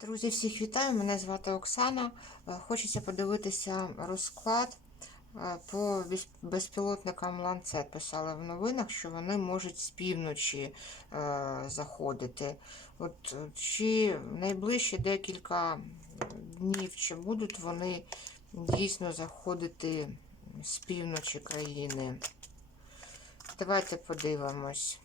Друзі, всіх вітаю! Мене звати Оксана. Е, Хочеться подивитися розклад е, по безпілотникам ланцет. Писали в новинах, що вони можуть з півночі е, заходити. От чи найближчі декілька днів, чи будуть вони дійсно заходити з півночі країни? Давайте подивимось.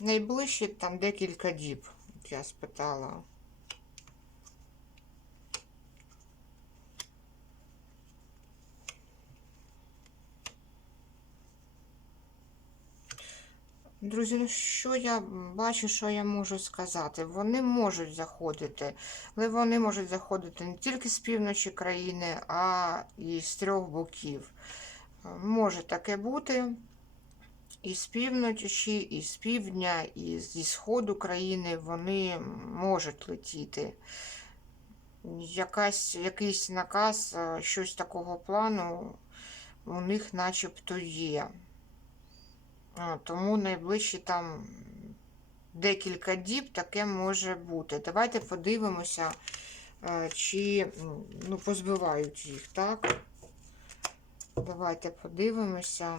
Найближчі там декілька діб, я спитала. Друзі, ну що я бачу, що я можу сказати? Вони можуть заходити, але вони можуть заходити не тільки з півночі країни, а і з трьох боків. Може таке бути і з півночі, і з півдня, і зі сходу країни вони можуть летіти. Якась, якийсь наказ, е, щось такого плану у них начебто є. Тому найближчі там декілька діб таке може бути. Давайте подивимося, е, чи ну, позбивають їх, так? Давайте подивимося,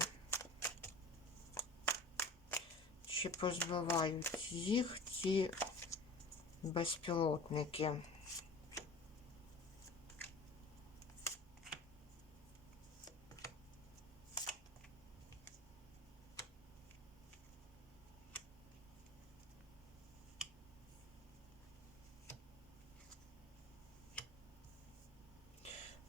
чи позбивають їх ті безпілотники.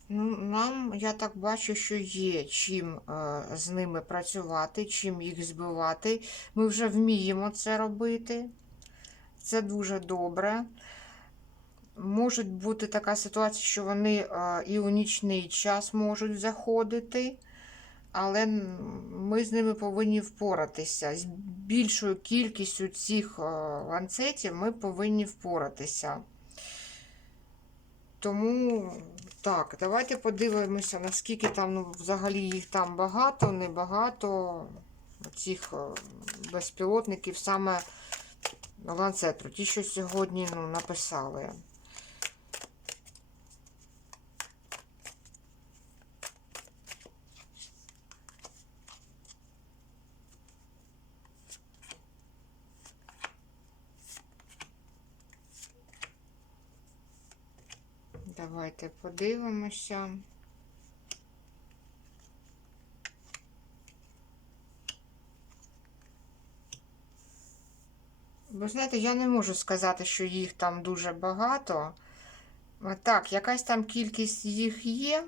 Ну, нам, я так бачу, що є чим е, з ними працювати, чим їх збивати. Ми вже вміємо це робити. Це дуже добре. Може бути така ситуація, що вони е, і у нічний час можуть заходити, але ми з ними повинні впоратися. З більшою кількістю цих е, ланцетів ми повинні впоратися. Тому так, давайте подивимося, наскільки там ну, взагалі їх там багато, небагато цих е, безпілотників саме ланцетру. Ті, що сьогодні ну, написали. Давайте подивимося. Ви знаєте, я не можу сказати, що їх там дуже багато. Так, якась там кількість їх є,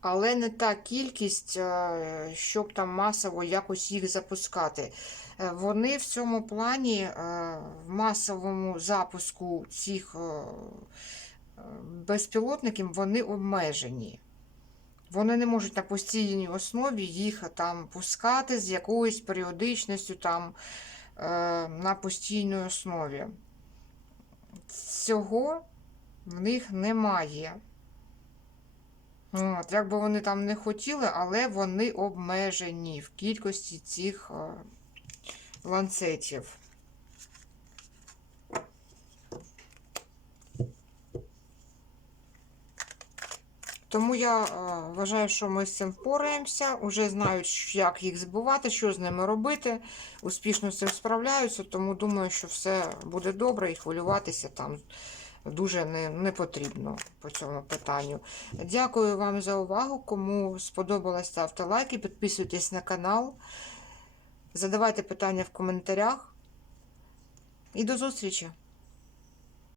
але не та кількість, е, щоб там масово якось їх запускати. Е, Вони в цьому плані е, в масовому запуску цих безпілотників вони обмежені. Вони не можуть на постійній основі їх там пускати з якоюсь періодичністю там е, на постійній основі. Цього в них немає. От, як би вони там не хотіли, але вони обмежені в кількості цих е, ланцетів. Тому я е, вважаю, що ми з цим впораємося, вже знають, як їх збивати, що з ними робити. Успішно з цим справляються, тому думаю, що все буде добре і хвилюватися там дуже не, не потрібно по цьому питанню. Дякую вам за увагу. Кому сподобалось, ставте лайки, підписуйтесь на канал, задавайте питання в коментарях. І до зустрічі!